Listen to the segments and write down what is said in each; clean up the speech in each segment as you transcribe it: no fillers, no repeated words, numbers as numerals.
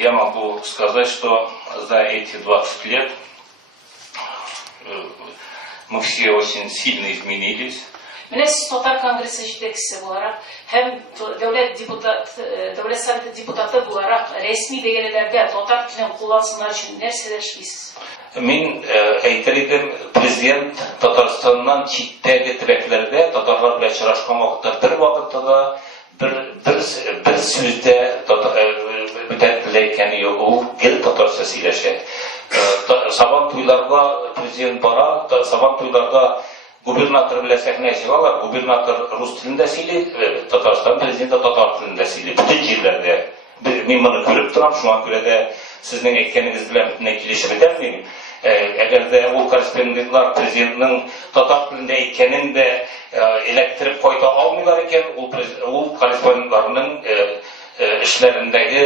я могу сказать, что за эти 20 лет мы все очень сильно изменились. Менә сез Татар конгрессы җитәкчесе буларак һәм дәүләт советы депутаты буларак рәсми бәйгеләрдә татар телен куллансыннар өчен нәрсәләр эшлисез? Мин әйтер идем, президент Татарстаннан читтәге төбәкләрдә татарлар белән очрашкан вакытта бер вакытта да бер сүздә бөтәкләр икән юк, ул гел татарча сөйләшә. Сабан туйларга президент бара, сабан туйларга губернатор белән сәхнәгә чыгалар, губернатор рус телендә сөйли, Татарстан президенты татар телендә сөйли. Бүтән җирләрдә мин моны күреп торам, шуңа күрә дә сезнең әйткәнегез белән бөтенләй килешеп бетәм. Әгәр дә ул корреспондентлар президентның татар телендә әйткәнен дә эләктереп кайта алмыйлар икән, ул корреспондентларның эшләрендәге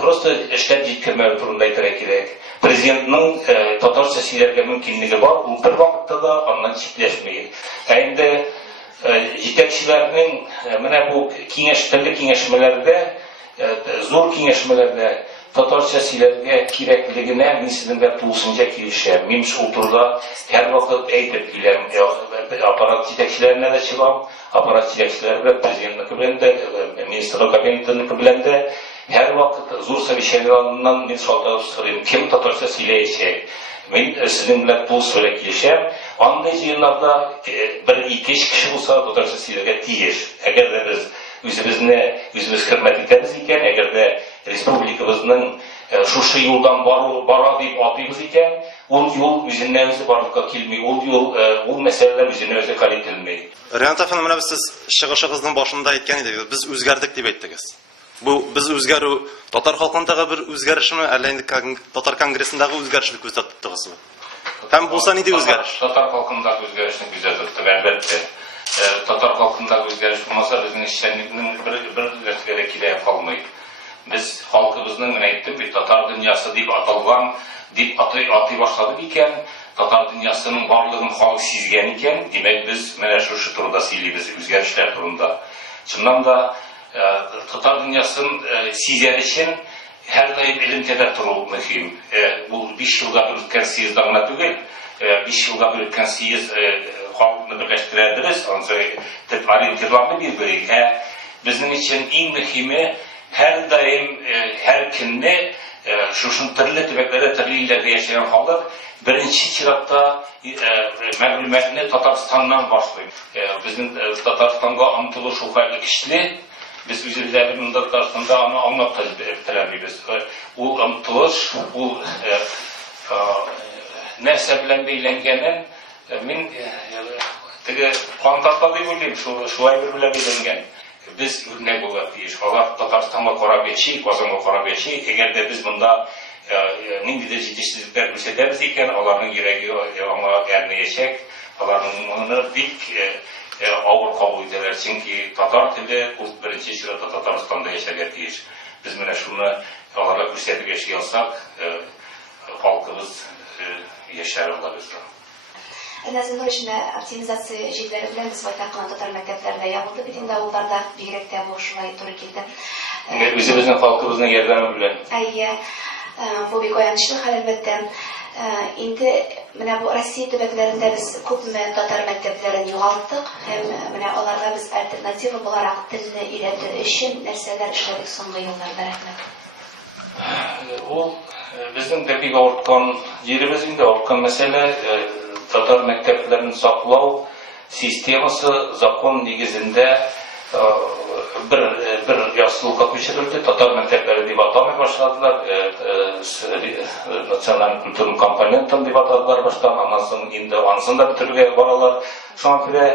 просто эшләп җиткермәү турында әйтергә кирәк. Президентның татарча сөйләргә мөмкинлеге бар, ул бер вакытта да аннан читләшмәй. Инде җитәкчеләрнең менә бу киңәшле киңәшмәләрдә, зур киңәшмәләрдә татарча сөйләргә кирәклегенә мин сезнең белән тулысынча килешәм. Мин шул турыда һәр вакыт әйтеп киләм. Аппарат җитәкчеләренә дә чыгам, аппарат җитәкчеләре белән президентның белән дә, министрлык кабинетының белән дә һәр вакыт зур совещаниелардан мин шалтырап сорыйм, кем татарча сөйләячәк. Мин сезнең белән тулысынча килешәм. Андый җыеннарда бер-ике кеше булса татарча сөйләргә тиеш. Әгәр дә без үзебез хөрмәт итәбез икән, әгәр дә республикабызның шушы юлдан бара дип атыйбыз икән, ул юл үзеннән үзе барлыкка килми, ул мәсьәләләр үзеннән үзе хәл ителми. Ренат әфәнде, менә сез чыгышыгызның башында әйткән идегез, без үзгәрдек дип әйттегез. Бу без үзгәрү татар халкындагы бер үзгәрешме, әллә инде татар конгрессындагы үзгәрешне күздә тоттыгызмы? Һәм булса нинди үзгәреш? Татар халкындагы үзгәрешне күздә тоттык, әлбәттә. Татар халкындагы үзгәреш булмаса, безнең эшчәнлекнең бер нәрсәгә килә калмый. Без халкыбызның, мен әйттем бит, татар дөньясы дип аталган, дип атый башладык икән, татар дөньясының барлыгын халык сизгән икән, димәк без менә шушы турыда сөйлибез, үзгәрешләр турында. Чыннан да татар дөньясын сизәр өчен һәр даим элемтәдә тору мөһим. Бу 5 елга бер үткән съездда гына түгел, 5 елга бер үткән съезд халыкны берләштерә дөрес, анысы төп ориентирларны бирбек. Безнең өчен иң мөһиме һәр даим, һәр көнне шушы төрле төбәкләрдә, төрле илләрдә яшәгән халык беренче чиратта мәгълүматны Татарстаннан башлый. Безнең Татарстанга омтылыш шулкадәр көчле, без үзебездә монда Татарстанда аны аңлап бетерәбез. Ул омтылыш, ул нәрсә белән бәйләнгәнен мин теге кантатта дип уйлыйм, шулай бер белән бәйләнгән. Biz örnek olarak deyiş, onlar Tatarstan'a karab yaşayık, Kazan'a karab yaşayık. Eğer de biz bunda neydi yetiştiricilikler görsetiriz iken, onların yüreği ama yerine yaşayık, onların dik ağır kabul ederler. Çünkü Tatar tili, bu birinci sırada Tataristan'da yaşayacak deyiş. Biz buna şunu onlara gösterip yaşayalsak, halkımız yaşar olabilir. En azından içinde optimizatsiya җирләре белән без байтак кына татар мәктәпләрендә ябылды бит инде авылларда бигрәк тә бу шулай туры килде. Үзебезнең халкыбызның ярдәме белән. Бу бик аянычлы хәл әлбәттә. Инде менә бу Россия төбәкләрендә без күпме татар мәктәпләрен югалттык һәм менә аларга біз альтернатива буларак телне өйрәтү өчен нәрсәләр эшләдек соңгы елларда, рәхмәт. Ул безнең дә бик авырткан җиребез инде, авырткан мәсьәлә татар мәктәпләрен саклау системасы закон нигезендә бер ясылыкка күчерелде. Татар мәктәпләре дип атамый башладылар, националь культурный компонентын дип атадылар баштан, аннан соң инде анысын да бетерергә баралар. Шуңа күрә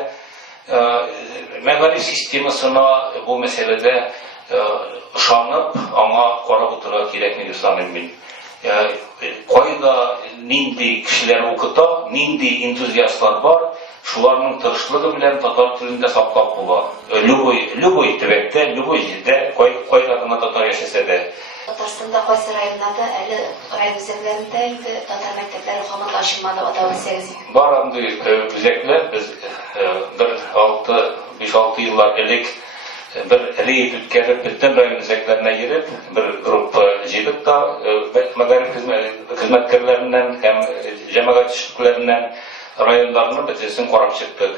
мәгариф системасына бу мәсьәләдә ышанып, аңа карап утырырга кирәкми дип саныйм мин. Кайда нинди кешеләр укыта, нинди энтузиастлар бар, шуларның тырышлыгы белән татар телендә саклап була. Любой төбәктә, любой җирдә, кайда гына татар яшәсә дә. Татарстанда кайсы районнарда, әле район үзәкләрендә инде татар мәктәпләре һаман ачылмады, атавыз. Бар андый үзәкләр, без 5-6 еллар элек бер рейд үткәреп, бөтен район үзәкләренә йөреп, бер группа 7 Җыйдык та мәгариф хезмәткәрләреннән һәм җәмәгатьчеләреннән районнарны бөтенсен карап чыктык.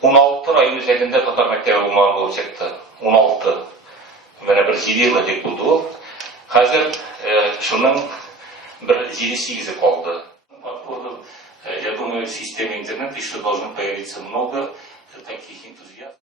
16 район үзәгендә татар мәктәбе булмаган булып чыкты. 16. Менә бер 7 ел элек булды ул. Хәзер шуның bir 7-8 калды. Я думаю, в системе интернета еще должно появиться много таких энтузиастов.